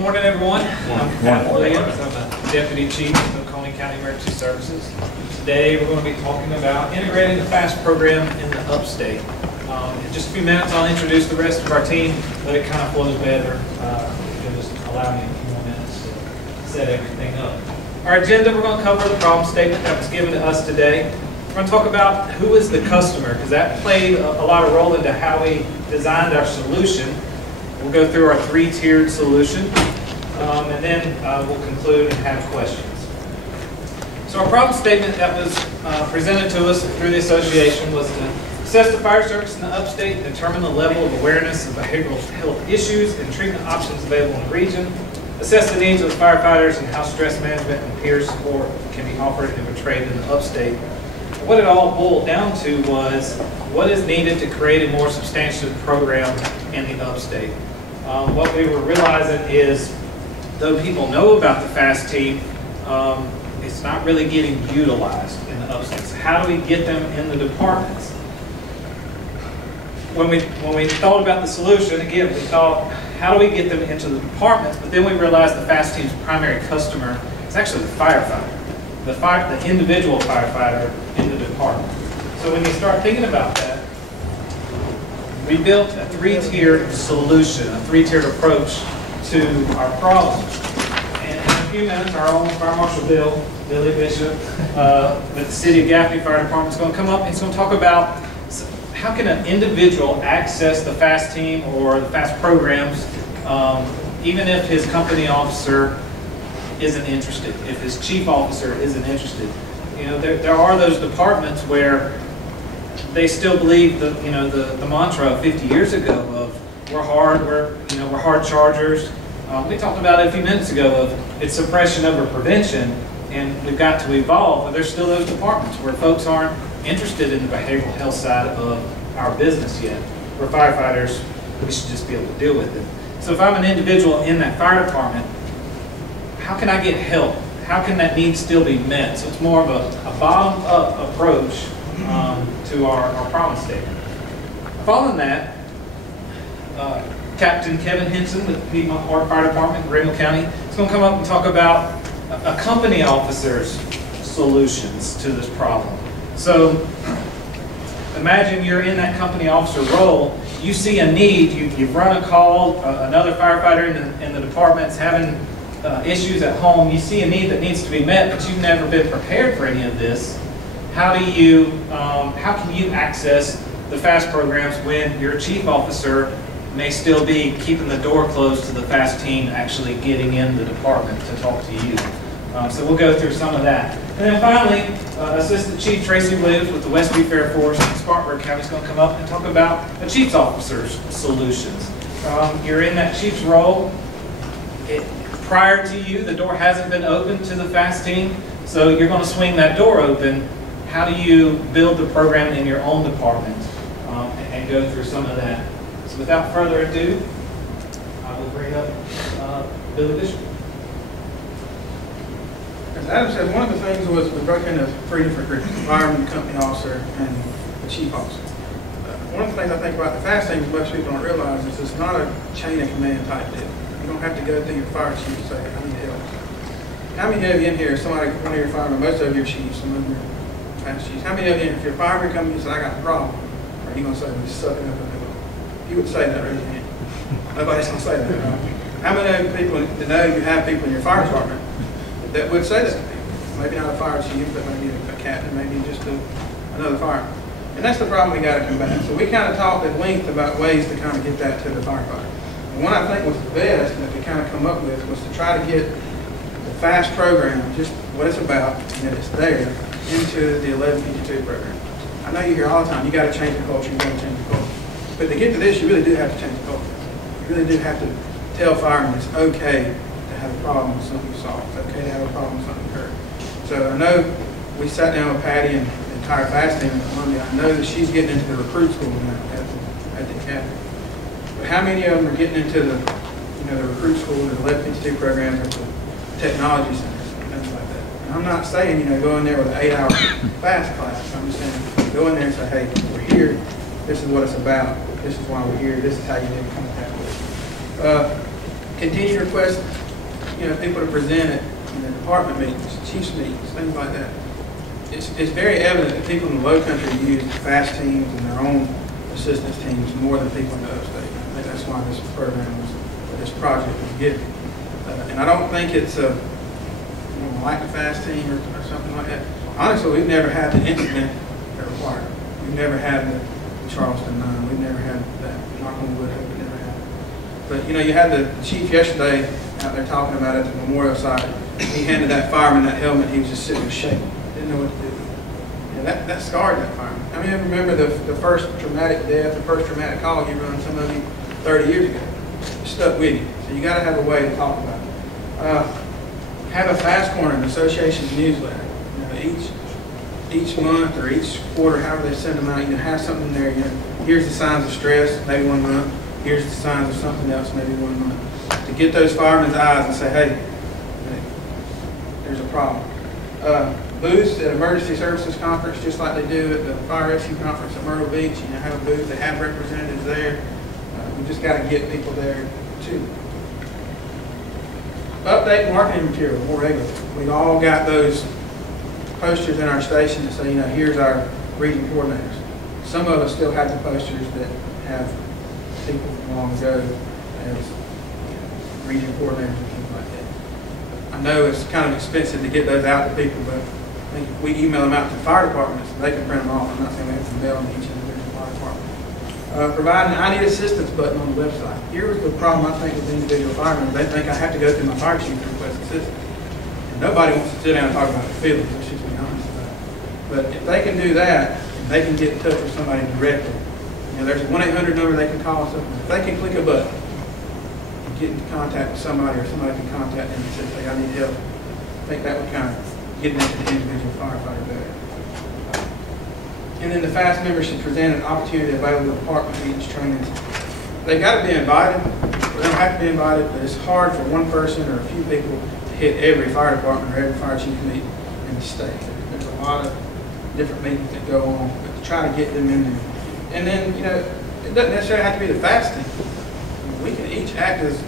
Morning, everyone. I'm Pat Williams. I'm a Deputy Chief of Coney County Emergency Services. Today, we're going to be talking about integrating the FAST program in the Upstate. In just a few minutes, I'll introduce the rest of our team, let it kind of flow better. You'll just allow me a few more minutes to set everything up. Our agenda, we're going to cover the problem statement that was given to us today. We're going to talk about who is the customer, because that played a lot of role into how we designed our solution. We'll go through our three-tiered solution, and then we'll conclude and have questions. So our problem statement that was presented to us through the association was to assess the fire service in the Upstate and determine the level of awareness of behavioral health issues and treatment options available in the region, assess the needs of the firefighters and how stress management and peer support can be offered and portrayed in the Upstate. What it all boiled down to was what is needed to create a more substantial program in the Upstate. What we were realizing is, though people know about the FAST team, it's not really getting utilized in the Upstate. So how do we get them in the departments? When we thought about the solution, again, we thought, how do we get them into the departments? But then we realized the FAST team's primary customer is actually the firefighter, the individual firefighter in the department. So when you start thinking about that, we built a three-tiered solution, a three-tiered approach to our problem. And in a few minutes, our own Fire Marshal Billy Bishop, with the City of Gaffney Fire Department is going to come up and he's going to talk about how can an individual access the FAST team or the FAST programs, even if his company officer isn't interested, if his chief officer isn't interested. You know, there are those departments where they still believe the mantra of 50 years ago of we're hard chargers. We talked about it a few minutes ago of it's suppression over prevention, and we've got to evolve. But there's still those departments where folks aren't interested in the behavioral health side of our business yet. We're firefighters, we should just be able to deal with it. So if I'm an individual in that fire department, how can I get help? How can that need still be met? So it's more of a bottom-up approach to our problem statement. Following that, Captain Kevin Henson with the Piedmont Park Fire Department in Greenville County is going to come up and talk about a company officer's solutions to this problem. So imagine you're in that company officer role, you see a need, you've run a call, another firefighter in the department's having issues at home, you see a need that needs to be met, but you've never been prepared for any of this. How can you access the FAST programs when your chief officer may still be keeping the door closed to the FAST team actually getting in the department to talk to you? So we'll go through some of that. And then finally, Assistant Chief Tracy Williams with the Westby Fair Force in Spartanburg County is going to come up and talk about a chief's officer's solutions. You're in that chief's role. Prior to you, the door hasn't been open to the FAST team, so you're going to swing that door open. How do you build the program in your own department and go through some of that? So without further ado, I will bring up Billy Bishop. As Adam said, one of the things was we broke into three different groups: fireman, company officer, and the chief officer. One of the things I think about the FAST team that most people don't realize is it's not a chain of command type deal. You don't have to go through your fire chief and say, I need help. How many of you in here, one of your firemen, most of your chiefs, some of your FAST chiefs, how many of you, if your fireman comes and says, I got a problem, are you going to say, we suck it up in the middle? If you would say that, raise your hand. Nobody's going to say that, right? How many of you people that know you have people in your fire department that would say that to people? Maybe not a fire chief, but maybe a captain, maybe just another fireman. And that's the problem we got to combat. So we kind of talked at length about ways to kind of get that to the firefighter. And one I think was the best that we kind of come up with was to try to get the FAST program, just what it's about, and that it's there, into the 1152 program. I know you hear all the time, you got to change the culture, you got to change the culture. But to get to this, you really do have to change the culture. You really do have to tell firemen it's okay to have a problem with something you saw. It's okay to have a problem with something you heard. So I know we sat down with Patty and the entire FAST team in Columbia. I know that she's getting into the recruit school now at the academy. But how many of them are getting into the recruit school, the 1152 programs, or the technology centers, and things like that? And I'm not saying, go in there with an 8-hour FAST class. I'm just saying, go in there and say, hey, we're here. This is what it's about. This is why we're here. This is how you need to contact with us. continue to request, people to present at department meetings, chiefs meetings, things like that. It's very evident that people in the low country use fast teams and their own assistance teams more than people in the upstate. I think that's why this program was, this project was given. And I don't think it's like the fast team or something like that. Honestly, we've never had the incident that required it. We've never had the Charleston 9. We've never had that. Knock on wood, hope it never happened. But you had the chief yesterday out there talking about it at the memorial site. He handed that fireman that helmet. He was just sitting there shaking. Didn't know what to do. And that scarred that fireman. I mean, I remember the first traumatic death, the first traumatic call you run, some of you 30 years ago. It stuck with you. So you got to have a way to talk about it. Have a fast corner in the association's newsletter. Each month or each quarter, however they send them out, have something there. Here's the signs of stress, maybe 1 month. Here's the signs of something else, maybe 1 month. To get those firemen's eyes and say, hey, there's a problem. Booths at emergency services conference, just like they do at the fire rescue conference at Myrtle Beach. Have a booth. They have representatives there. We just got to get people there too. Update marketing material more regularly. We've all got those posters in our station that say, here's our region coordinators. Some of us still have the posters that have people from long ago as region coordinators and things like that. I know it's kind of expensive to get those out to people, but I think if we email them out to the fire departments, they can print them off. I'm not saying we have to mail them to each individual fire department. Provide an I need assistance button on the website. Here's the problem I think with individual firemen. They think I have to go through my fire chief to request assistance. And nobody wants to sit down and talk about their feelings. Let's just be honest about it. But if they can do that, and they can get in touch with somebody directly. There's a 1-800 number they can call. So if they can click a button and get into contact with somebody, or somebody can contact them and say, hey, I need help, I think that would kind of get them into the individual firefighter better. And then the FAST members should present an opportunity available to department meetings, trainings. They got to be invited. They don't have to be invited, but it's hard for one person or a few people to hit every fire department or every fire chief meeting in the state. There's a lot of different meetings that go on, but to try to get them in there. And then, it doesn't necessarily have to be the FAST team. We can each act as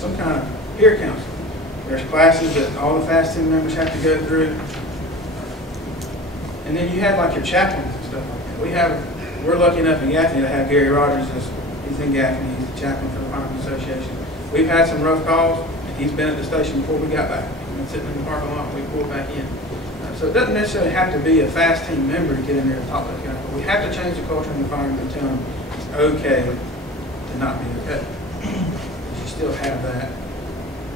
some kind of peer counselor. There's classes that all the FAST team members have to go through. And then you have like your chaplains and stuff like that. We're lucky enough in Gaffney to have Gary Rogers. He's in Gaffney. He's the chaplain for the Firemen's Association. We've had some rough calls, and he's been at the station before we got back. He's been sitting in the parking lot, we pulled back in. So it doesn't necessarily have to be a FAST team member to get in there and talk to those guys. But we have to change the culture in the firemen and tell them it's okay to not be okay. You still have that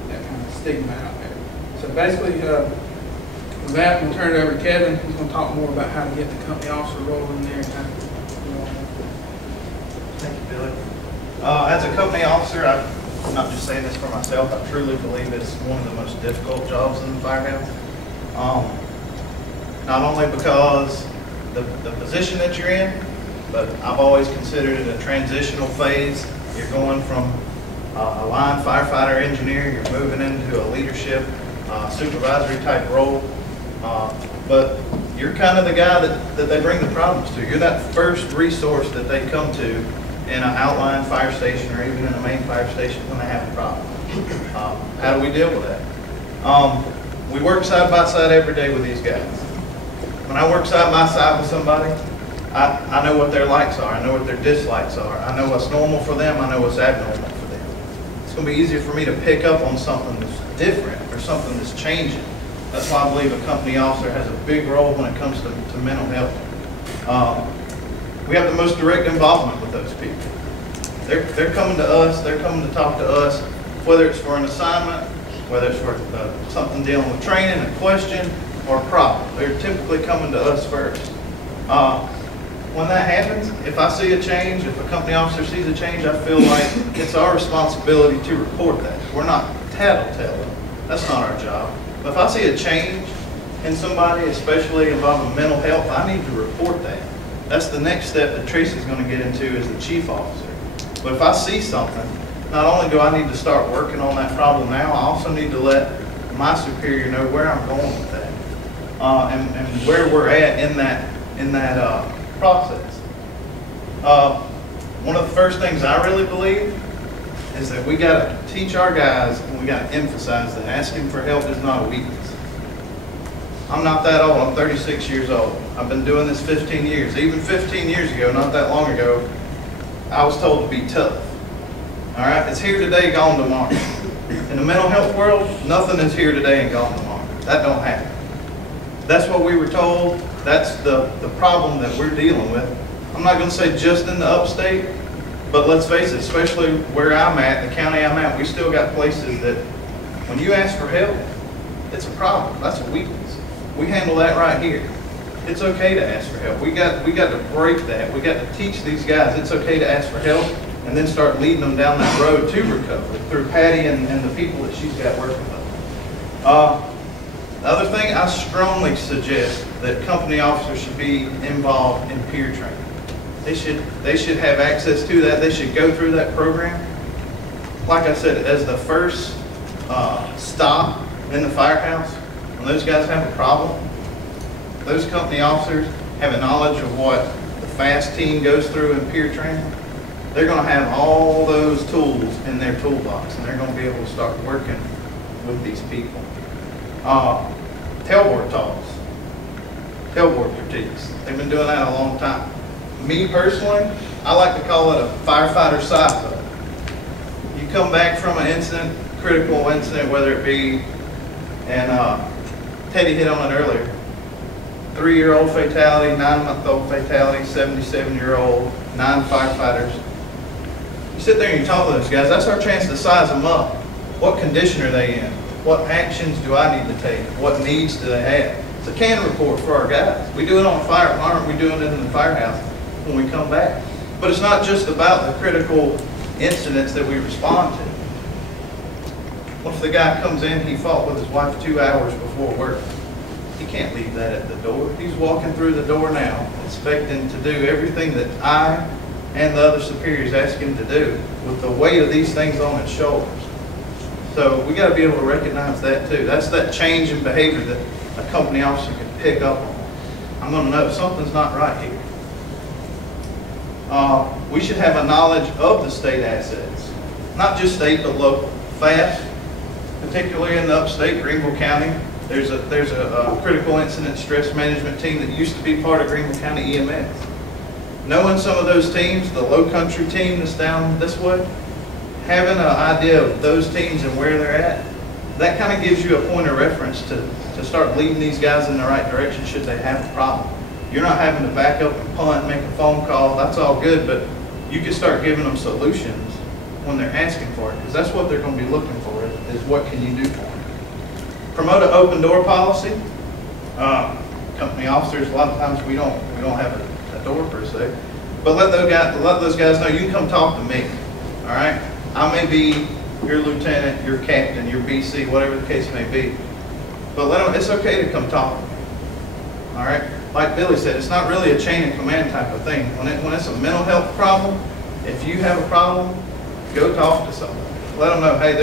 kind of stigma out there. So basically, with that, I'm going to turn it over to Kevin. He's going to talk more about how to get the company officer role in there. Thank you, Billy. As a company officer, I'm not just saying this for myself, I truly believe it's one of the most difficult jobs in the firehouse. Not only because the position that you're in, but I've always considered it a transitional phase. You're going from a line firefighter engineer, you're moving into a leadership, supervisory type role. But you're kind of the guy that they bring the problems to. You're that first resource that they come to in an outlying fire station or even in a main fire station when they have a problem. How do we deal with that? We work side by side every day with these guys. When I work side by side with somebody, I know what their likes are, I know what their dislikes are, I know what's normal for them, I know what's abnormal for them. It's going to be easier for me to pick up on something that's different or something that's changing. That's why I believe a company officer has a big role when it comes to mental health. We have the most direct involvement with those people. They're coming to us, they're coming to talk to us, whether it's for an assignment, whether it's for something dealing with training, a question, or a problem. They're typically coming to us first. When that happens, if I see a change, if a company officer sees a change, I feel like it's our responsibility to report that. We're not tattletale. That's not our job. But if I see a change in somebody, especially involving mental health, I need to report that. That's the next step that Tracy's going to get into as the chief officer. But if I see something, not only do I need to start working on that problem now, I also need to let my superior know where I'm going with that and where we're at in that process. One of the first things I really believe is that we got to teach our guys, and we got to emphasize that asking for help is not a weakness. I'm not that old. I'm 36 years old. I've been doing this 15 years. Even 15 years ago, not that long ago, I was told to be tough. All right? It's here today, gone tomorrow. In the mental health world, nothing is here today and gone tomorrow. That don't happen. That's what we were told. That's the problem that we're dealing with. I'm not going to say just in the upstate, but let's face it, especially where I'm at, the county I'm at, we still got places that when you ask for help, it's a problem. That's a weakness. We handle that right here. It's okay to ask for help. We got to break that. We got to teach these guys it's okay to ask for help, and then start leading them down that road to recovery through Patty and the people that she's got working with. The other thing, I strongly suggest that company officers should be involved in peer training. They should have access to that. They should go through that program. Like I said, as the first stop in the firehouse, when those guys have a problem, those company officers have a knowledge of what the FAST team goes through in peer training. They're going to have all those tools in their toolbox, and they're going to be able to start working with these people. Tailboard talks, tailboard critiques. They've been doing that a long time. Me personally, I like to call it a firefighter side hug. You come back from an incident, critical incident, whether it be, and Teddy hit on it earlier, 3-year-old fatality, 9-month-old fatality, 77-year-old, 9 firefighters. You sit there and you talk to those guys, that's our chance to size them up. What condition are they in? What actions do I need to take? What needs do they have? It's a can report for our guys. We do it on a fire department, we do it in the firehouse when we come back. But it's not just about the critical incidents that we respond to. What if the guy comes in, he fought with his wife 2 hours before work? He can't leave that at the door. He's walking through the door now, expecting to do everything that I and the other superiors ask him to do with the weight of these things on his shoulders. So we got to be able to recognize that too. That's that change in behavior that a company officer can pick up on. I'm going to know something's not right here. We should have a knowledge of the state assets, not just state but local. FAST, particularly in the upstate, Greenville County, there's a critical incident stress management team that used to be part of Greenville County EMS. Knowing some of those teams, the low country team that's down this way, having an idea of those teams and where they're at, that kind of gives you a point of reference to start leading these guys in the right direction should they have a problem. You're not having to back up and punt, make a phone call, that's all good, but you can start giving them solutions when they're asking for it, because that's what they're going to be looking for, is what can you do for them. Promote an open door policy. Company officers, a lot of times we don't have a door per se, but let those guys know you can come talk to me. All right, I may be your lieutenant, your captain, your BC, whatever the case may be, but let them, it's okay to come talk to me. All right, like Billy said, it's not really a chain of command type of thing. When it's a mental health problem, if you have a problem, go talk to somebody. Let them know, hey,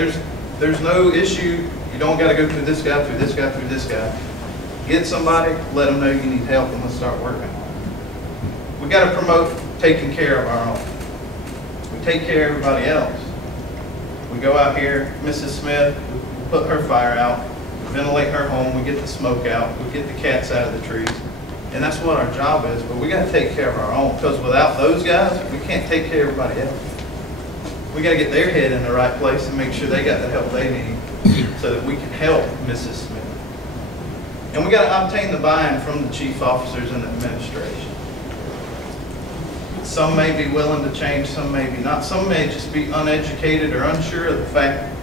there's no issue. You don't got to go through this guy, through this guy, through this guy. Get somebody, let them know you need help, and let's start working on it. We got to promote taking care of our own. We take care of everybody else. We go out here, Mrs. Smith, we put her fire out, we ventilate her home, we get the smoke out, we get the cats out of the trees. And that's what our job is, but we got to take care of our own, because without those guys, we can't take care of everybody else. We got to get their head in the right place and make sure they got the help they need so that we can help Mrs. Smith. And we got to obtain the buy-in from the chief officers and the administration. Some may be willing to change, some may be not. Some may just be uneducated or unsure of the fact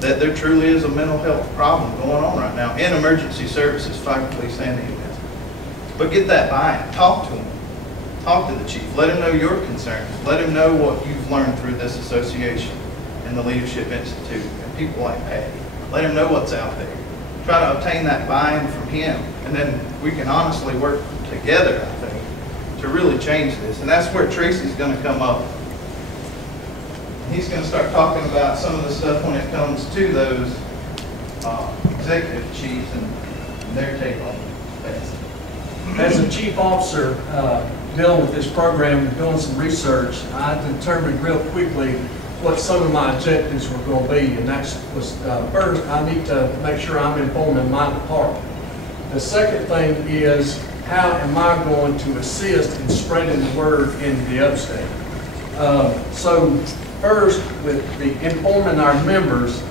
that there truly is a mental health problem going on right now in emergency services, fire, police, and EMS. But get that buy-in. Talk to them. Talk to the chief. Let him know your concerns. Let him know what you've learned through this association and the Leadership Institute and people like Patty. Let him know what's out there. Try to obtain that buy-in from him, and then we can honestly work together, I think, to really change this. And that's where Tracy's going to come up. He's going to start talking about some of the stuff when it comes to those executive chiefs and their take on things. As a chief officer dealing with this program and doing some research, I determined real quickly what some of my objectives were going to be, and that was first, I need to make sure I'm informing my department. The second thing is, how am I going to assist in spreading the word in the upstate? So first, with the informing our members,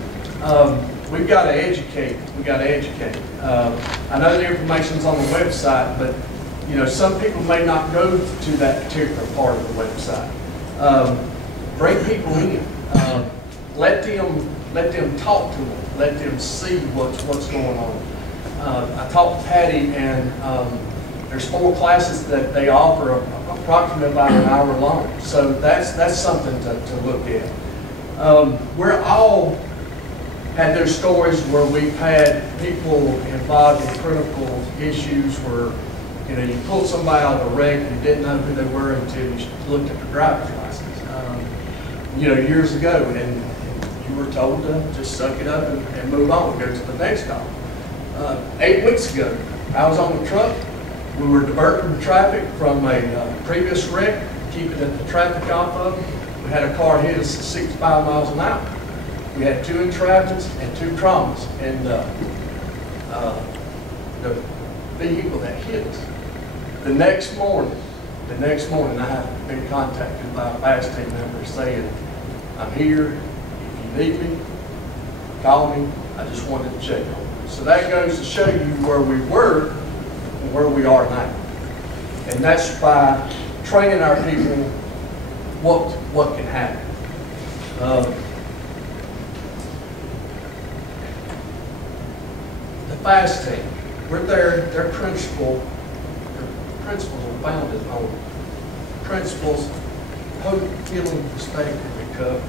we've got to educate. We've got to educate. I know the information's on the website, but you know, some people may not go to that particular part of the website. Bring people in. Let them talk to them. Let them see what's going on. I talked to Patty, and there's 4 classes that they offer, approximately about an hour long. So that's something to look at. We're all had their stories where we've had people involved in critical issues where, you know, you pulled somebody out of a wreck and you didn't know who they were until you looked at the driver's license. You know, years ago, and you were told to just suck it up and move on, go to the next call. 8 weeks ago, I was on the truck. We were diverting traffic from a previous wreck, keeping the traffic off of it. We had a car hit us at 65 miles an hour. We had 2 entrapments and 2 traumas in the vehicle that hit us. The next morning, I have been contacted by a fast team member saying, I'm here, if you need me, call me, I just wanted to check on you. So that goes to show you where we were and where we are now. And that's by training our people what can happen. The fast team, we're their principles are founded on principles, hope, healing, respect, and recovery.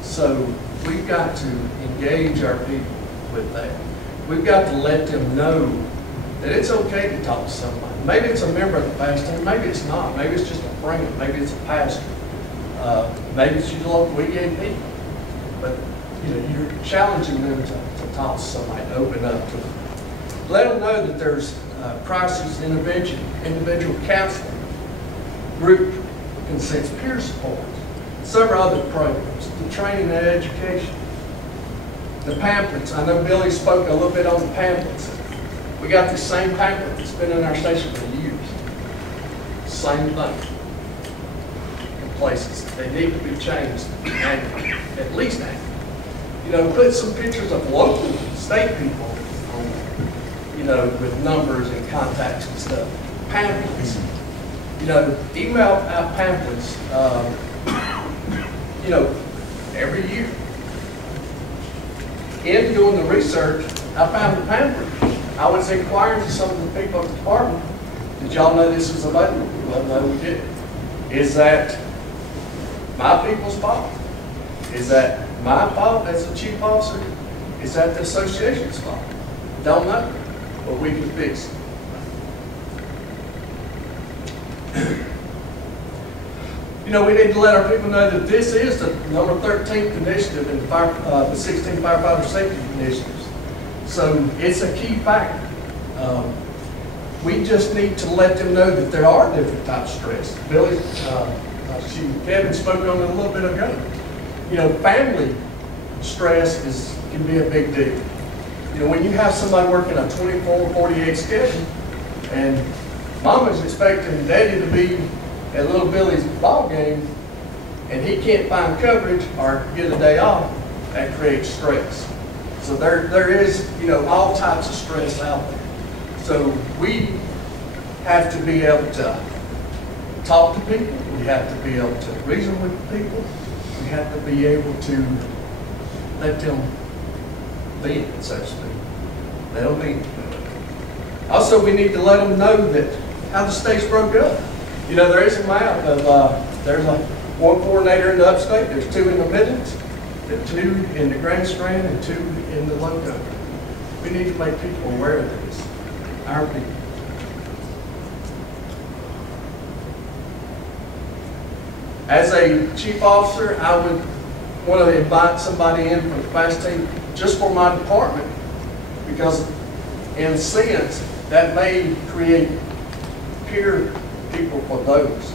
So we've got to engage our people with that. We've got to let them know that it's okay to talk to somebody. Maybe it's a member of the fast team, maybe it's not. Maybe it's just a friend, maybe it's a pastor. Maybe it's your local EAP. But you know, you're challenging them to talk to somebody, to open up to them. Let them know that there's crisis intervention, individual counseling, group consents, peer support, several other programs, the training and education. The pamphlets, I know Billy spoke a little bit on the pamphlets. We got the same pamphlet that's been in our station for years. Same thing. In places. They need to be changed annually, at least annually. You know, put some pictures of local state people on there, you know, with numbers and contacts and stuff. Pamphlets. You know, email out pamphlets, you know, every year. In doing the research, I found the pamphlet. I was inquiring to some of the people at the department, did y'all know this was available? Well, no, we didn't. Is that my people's fault? Is that my fault as a chief officer? Is that the association's fault? Don't know, but we can fix it. You know, we need to let our people know that this is the number 13th initiative in the 16 Firefighter Safety Initiatives. So it's a key factor. We just need to let them know that there are different types of stress. Billy, Kevin spoke on it a little bit ago. You know, family stress can be a big deal. You know, when you have somebody working a 24-48 schedule, and mama's expecting daddy to be at little Billy's ball game, and he can't find coverage or get a day off, that creates stress. So there is, you know, all types of stress out there. So we have to be able to talk to people. We have to be able to reason with people. We have to be able to let them be, so to speak. Let them be. Also, we need to let them know that how the state's broke up. You know, there is a map of, there's one coordinator in the Upstate, there's 2 in the Midlands, the 2 in the Grand Strand, and 2 in the Low Country. We need to make people aware of this, our people. As a chief officer, I would want to invite somebody in from the fast team just for my department, because in a sense, that may create peer people for those.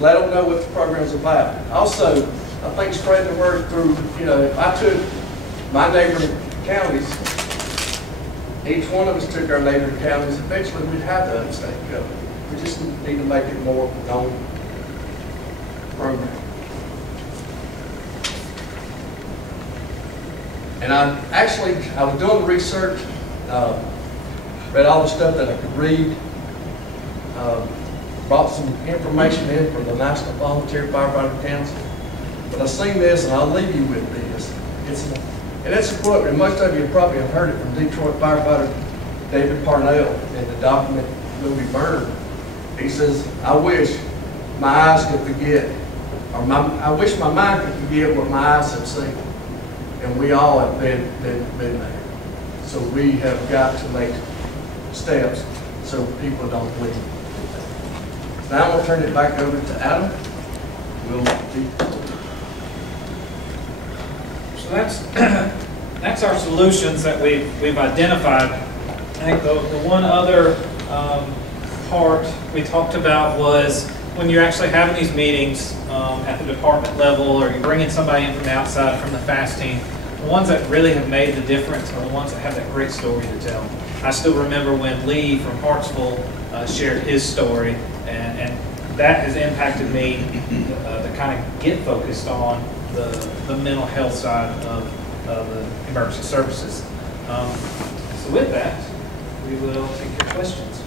Let them know what the program's about. Also, I think spreading the word through, you know, if I took my neighboring counties, each one of us took our neighboring counties, eventually we'd have the upstate covered. We just need to make it more known program. And I was doing the research, read all the stuff that I could read, brought some information in from the National Volunteer Firefighter Council. But I've seen this, and I'll leave you with this. It's a quote, and most of you probably have heard it from Detroit firefighter David Parnell in the document movie Burn. He says, I wish my eyes could forget, or I wish my mind could forget what my eyes have seen. And we all have been there. So we have got to make steps so people don't leave. Now I'm going to turn it back over to Adam. So that's our solutions that we've identified. I think the one other part we talked about was when you're actually having these meetings at the department level, or you're bringing somebody in from the outside, from the FAST team, the ones that really have made the difference are the ones that have that great story to tell. I still remember when Lee from Hartsville shared his story, and that has impacted me to kind of get focused on the mental health side of the emergency services. So with that, we will take your questions.